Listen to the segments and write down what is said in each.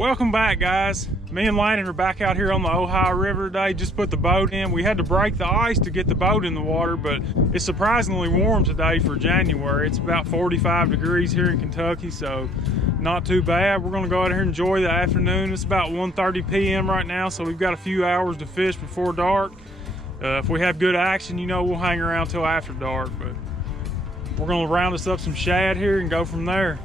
Welcome back, guys. Me and Landon are back out here on the Ohio River today. Just put the boat in. We had to break the ice to get the boat in the water, but it's surprisingly warm today for January. It's about 45 degrees here in Kentucky, so not too bad. We're gonna go out here and enjoy the afternoon. It's about 1:30 p.m. right now, so we've got a few hours to fish before dark. If we have good action, you know, we'll hang around till after dark, but we're gonna round us up some shad here and go from there.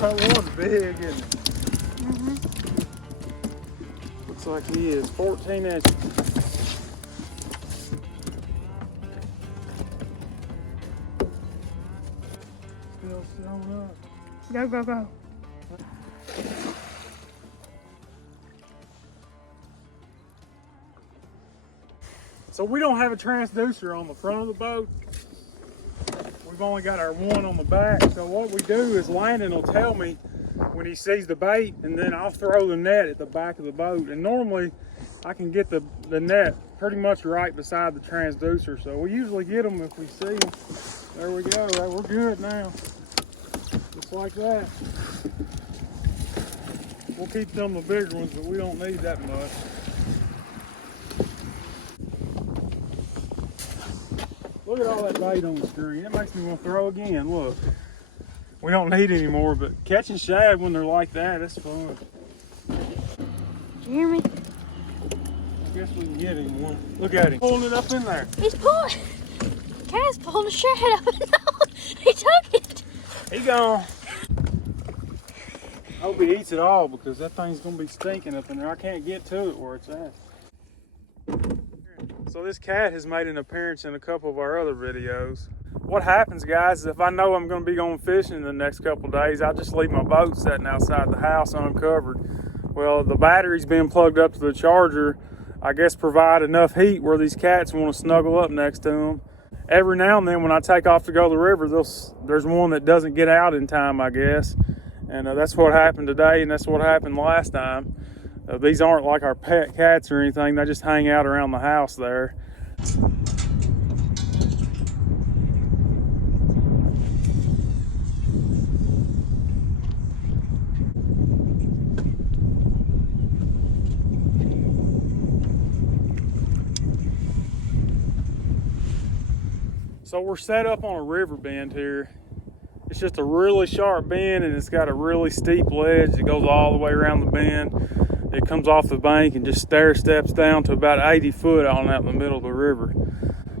That one's big, isn't it? Looks like he is 14 inches. Still showing up. Go, go, go. So we don't have a transducer on the front of the boat. We've only got our one on the back. So what we do is Landon will tell me when he sees the bait, and then I'll throw the net at the back of the boat. And normally I can get the net pretty much right beside the transducer. So we usually get them if we see them. There we go, we're good now. Just like that. We'll keep some of the bigger ones, but we don't need that much. Look at all that bait on the screen. It makes me want to throw again. Look, we don't need any more, but catching shad when they're like that, it's fun. Did you hear me? I guess we can get him one. Look at him pulling it up in there. He's pulling. Cat's pulling the shad up. No, he took it. He gone. I hope he eats it all because that thing's gonna be stinking up in there. I can't get to it where it's at. So this cat has made an appearance in a couple of our other videos. What happens, guys, is if I know I'm going to be going fishing in the next couple of days, I just leave my boat sitting outside the house uncovered. Well, the batteries being plugged up to the charger, I guess, provide enough heat where these cats want to snuggle up next to them. Every now and then when I take off to go to the river, there's one that doesn't get out in time, I guess. And that's what happened today, and that's what happened last time. These aren't like our pet cats or anything. They just hang out around the house there. So we're set up on a river bend here. It's just a really sharp bend, and it's got a really steep ledge that goes all the way around the bend. It comes off the bank and just stair steps down to about 80 foot on out in the middle of the river.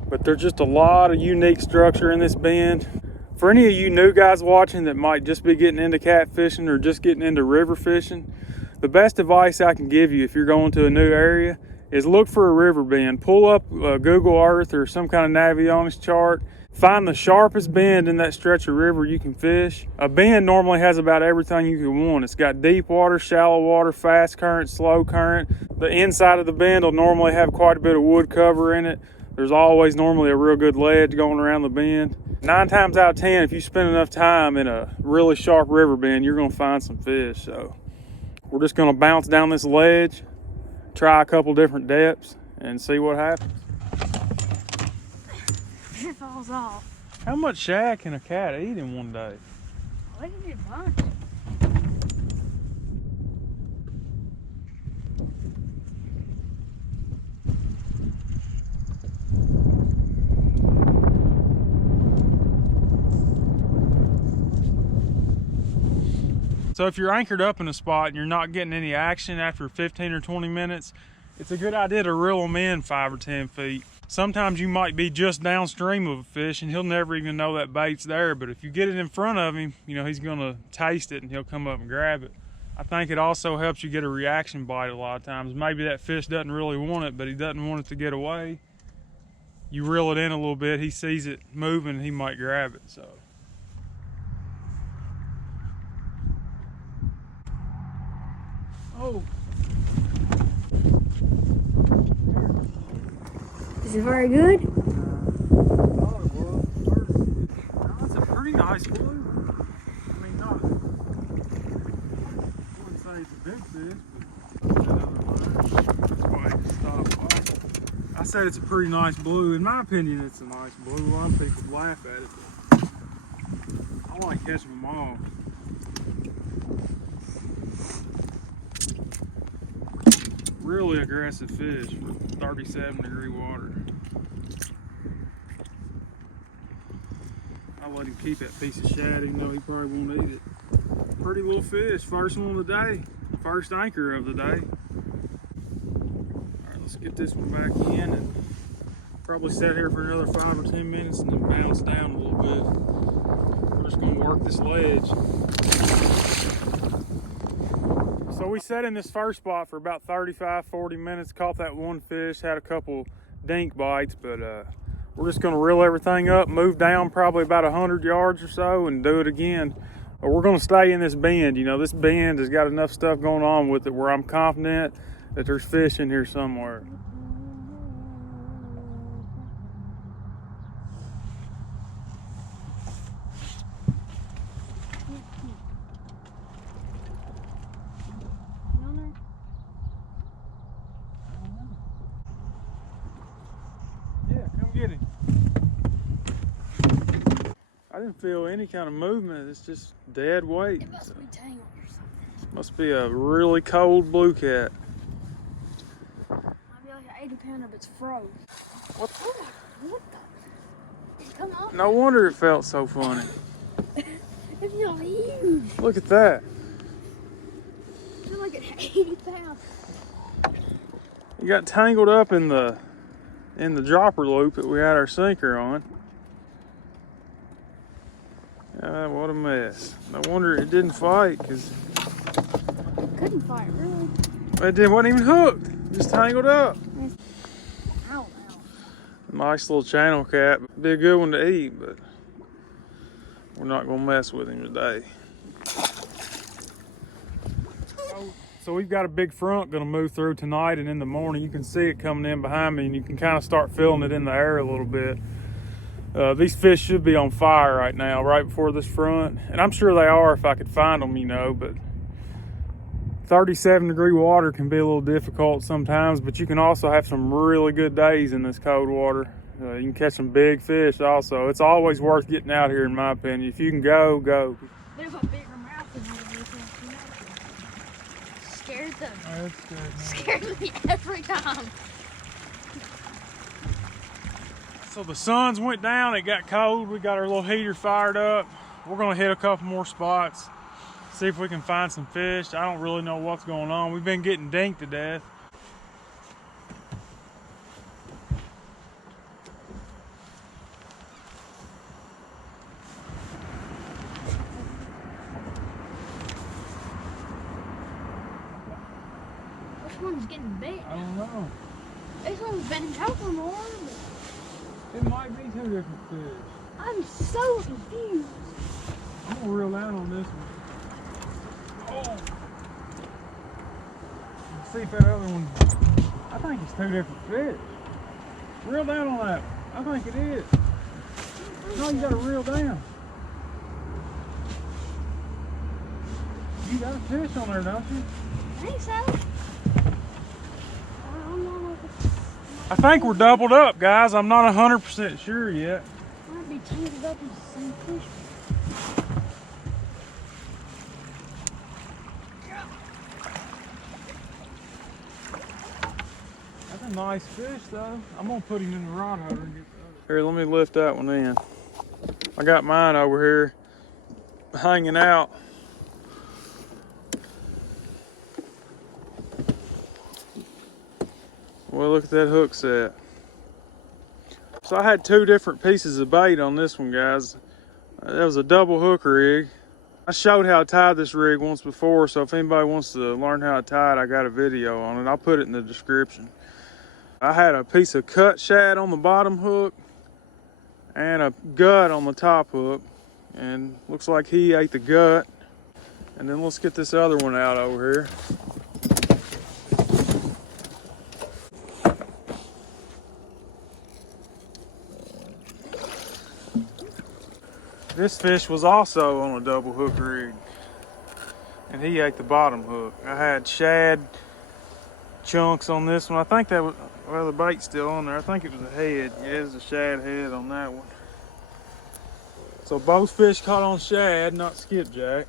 But there's just a lot of unique structure in this bend. For any of you new guys watching that might just be getting into catfishing or just getting into river fishing, the best advice I can give you if you're going to a new area is look for a river bend. Pull up Google Earth or some kind of Navionics chart. Find the sharpest bend in that stretch of river you can fish. A bend normally has about everything you could want. It's got deep water, shallow water, fast current, slow current. The inside of the bend will normally have quite a bit of wood cover in it. There's always normally a real good ledge going around the bend. 9 times out of 10, if you spend enough time in a really sharp river bend, you're gonna find some fish. So we're just gonna bounce down this ledge, try a couple different depths, and see what happens. It falls off. How much shad can a cat eat in one day? Oh, he can eat a bunch. So if you're anchored up in a spot and you're not getting any action after 15 or 20 minutes, it's a good idea to reel them in 5 or 10 feet. Sometimes you might be just downstream of a fish and he'll never even know that bait's there, but if you get it in front of him, you know, he's gonna taste it and he'll come up and grab it. I think it also helps you get a reaction bite a lot of times. Maybe that fish doesn't really want it, but he doesn't want it to get away. You reel it in a little bit, he sees it moving, he might grab it. So oh, Is it very good? Oh, it was. No, it's a pretty nice blue. I mean, not. I wouldn't say it's a big fish, but that's why it just stopped by. I said it's a pretty nice blue. In my opinion, it's a nice blue. A lot of people laugh at it, but I like catching them all. Really aggressive fish for 37-degree water. I'll let him keep that piece of shad, even though he probably won't eat it. Pretty little fish, first one of the day, first anchor of the day. All right, let's get this one back in and probably sit here for another 5 or 10 minutes and then bounce down a little bit. We're just gonna work this ledge. So we sat in this first spot for about 35-40 minutes, caught that one fish, had a couple dink bites, but we're just gonna reel everything up, move down probably about 100 yards or so and do it again. But we're gonna stay in this bend. You know, this bend has got enough stuff going on with it where I'm confident that there's fish in here somewhere. Yeah, come get him. I didn't feel any kind of movement. It's just dead weight. It must be tangled or something. Must be a really cold blue cat. Might be like an 80-pounder, but it's froze. What? Oh my, what the? Come on. No wonder it felt so funny. It feels huge. Look at that. I feel like an 80 pounds. You got tangled up in the dropper loop that we had our sinker on. What a mess. No wonder it didn't fight, because Couldn't fight, really. it wasn't even hooked. Just tangled up. Ow, ow. Nice little channel cat. Be a good one to eat, but we're not gonna mess with him today. So we've got a big front gonna move through tonight, and in the morning you can see it coming in behind me, and you can kind of start feeling it in the air a little bit. These fish should be on fire right now, right before this front, and I'm sure they are if I could find them, you know, but 37-degree water can be a little difficult sometimes, but you can also have some really good days in this cold water. You can catch some big fish also. It's always worth getting out here, in my opinion. If you can go, go. There's a bigger mouth than you know. Scared them. Oh, that's good, Scares me every time. So the suns went down, it got cold, we got our little heater fired up. We're gonna hit a couple more spots, see if we can find some fish. I don't really know what's going on. We've been getting dinked to death. Which one's getting bit? I don't know. This one's been choking more. It might be two different fish. I'm so confused. I'm gonna reel down on this one. Oh! Let's see if that other one, I think it's two different fish. Reel down on that. I think it is. No, you gotta reel down. You got a fish on there, don't you? I think so. I don't know if it's... I think we're doubled up, guys. I'm not 100% sure yet. Might be tangled up in the same fish. That's a nice fish, though. I'm gonna put him in the rod holder and get the other. Here, let me lift that one in. I got mine over here hanging out. Well, look at that hook set. So I had two different pieces of bait on this one, guys. That was a double hook rig. I showed how to tie this rig once before, so if anybody wants to learn how to tie it, I got a video on it. I'll put it in the description. I had a piece of cut shad on the bottom hook and a gut on the top hook, and looks like he ate the gut. And then let's get this other one out over here. This fish was also on a double hook rig, and he ate the bottom hook. I had shad chunks on this one. I think that was, well, the bait's still on there. I think it was a head. Yeah, it was a shad head on that one. So both fish caught on shad, not skipjack.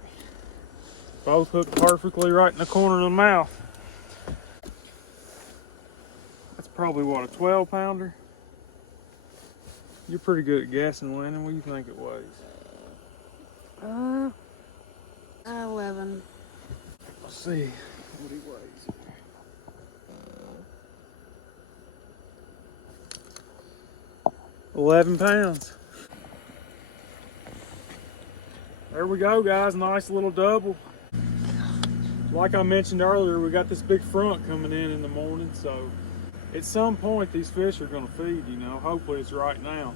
Both hooked perfectly right in the corner of the mouth. That's probably what, a 12-pounder? You're pretty good at guessing, Landon. What do you think it weighs? 11. Let's see what he weighs. £11. There we go, guys. Nice little double. Like I mentioned earlier, we got this big front coming in the morning, so at some point these fish are going to feed, you know. Hopefully it's right now.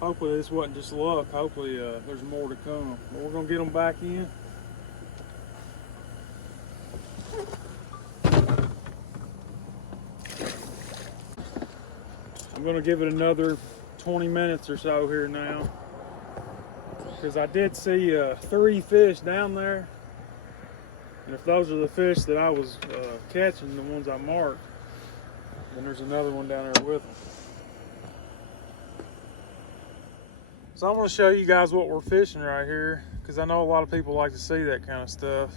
Hopefully this wasn't just luck. Hopefully there's more to come. But we're going to get them back in. I'm going to give it another 20 minutes or so here now, because I did see 3 fish down there, and if those are the fish that I was catching, the ones I marked, then there's another one down there with them. So I'm going to show you guys what we're fishing right here, because I know a lot of people like to see that kind of stuff.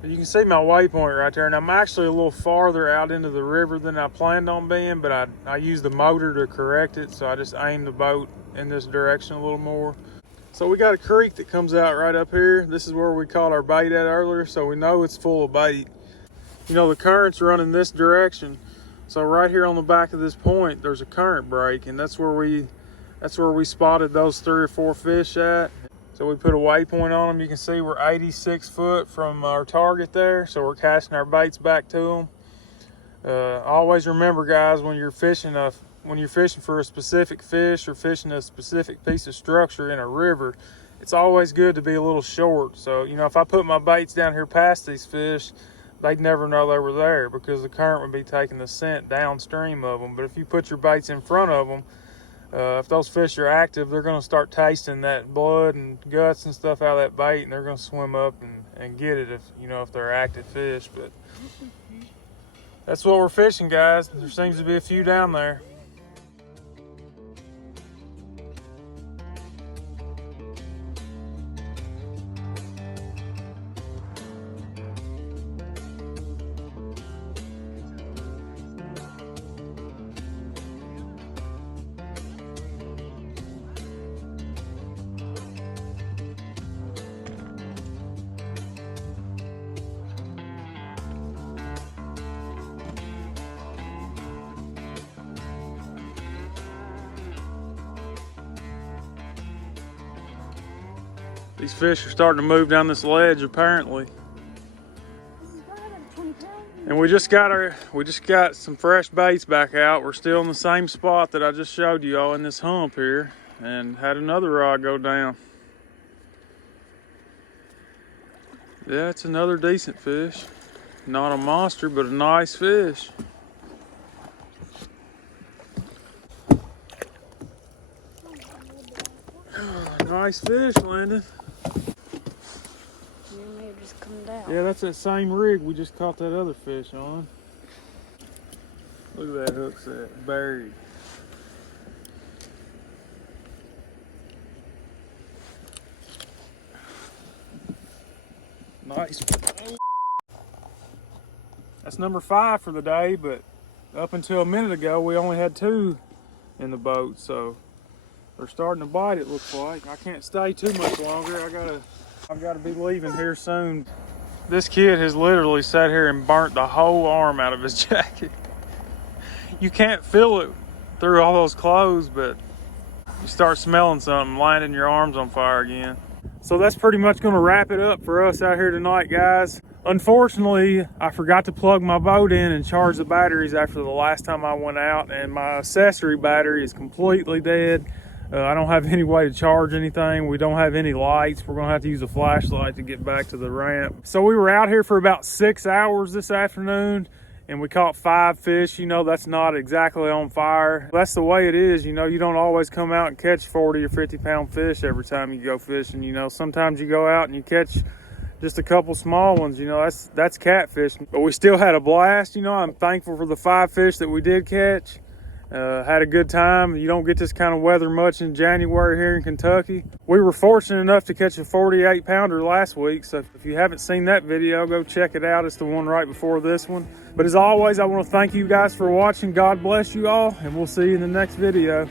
But you can see my waypoint right there, and I'm actually a little farther out into the river than I planned on being, but I used the motor to correct it, so I just aimed the boat in this direction a little more. So we got a creek that comes out right up here. This is where we caught our bait at earlier, so we know it's full of bait. You know, the current's running this direction, so right here on the back of this point, there's a current break, and that's where we spotted those 3 or 4 fish at. So we put a waypoint on them. You can see we're 86 foot from our target there, so we're casting our baits back to them. Always remember, guys, when you're fishing for a specific fish or fishing a specific piece of structure in a river, it's always good to be a little short. So, you know, if I put my baits down here past these fish, they'd never know they were there, because the current would be taking the scent downstream of them. But if you put your baits in front of them, if those fish are active, they're going to start tasting that blood and guts and stuff out of that bait, and they're going to swim up and get it if they're active fish. But that's what we're fishing, guys. There seems to be a few down there. These fish are starting to move down this ledge, apparently. And we just got some fresh baits back out. We're still in the same spot that I just showed you all in this hump here, and had another rod go down. Yeah, it's another decent fish. Not a monster, but a nice fish. Nice fish, Landon. Yeah, that's that same rig we just caught that other fish on. Look at that hook set, buried. Nice. That's number 5 for the day, but up until a minute ago, we only had 2 in the boat, so they're starting to bite, it looks like. I can't stay too much longer. I've got to be leaving here soon. This kid has literally sat here and burnt the whole arm out of his jacket. You can't feel it through all those clothes, but you start smelling something, lighting your arms on fire again. So that's pretty much going to wrap it up for us out here tonight, guys. Unfortunately, I forgot to plug my boat in and charge the batteries after the last time I went out, and my accessory battery is completely dead. I don't have any way to charge anything. We don't have any lights. We're gonna have to use a flashlight to get back to the ramp. So we were out here for about 6 hours this afternoon, and we caught 5 fish. You know, that's not exactly on fire. That's the way it is. You know, you don't always come out and catch 40 or 50 pound fish every time you go fishing. You know, sometimes you go out and you catch just a couple small ones. You know, that's catfish. But we still had a blast. You know, I'm thankful for the 5 fish that we did catch. Had a good time. You don't get this kind of weather much in January here in Kentucky. We were fortunate enough to catch a 48 pounder last week, so if you haven't seen that video, go check it out. It's the one right before this one. But as always, I want to thank you guys for watching. God bless you all, and we'll see you in the next video.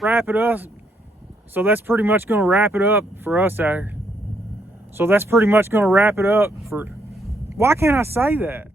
Wrap it up. So that's pretty much going to wrap it up for us out here. So that's pretty much going to wrap it up for... Why can't I say that?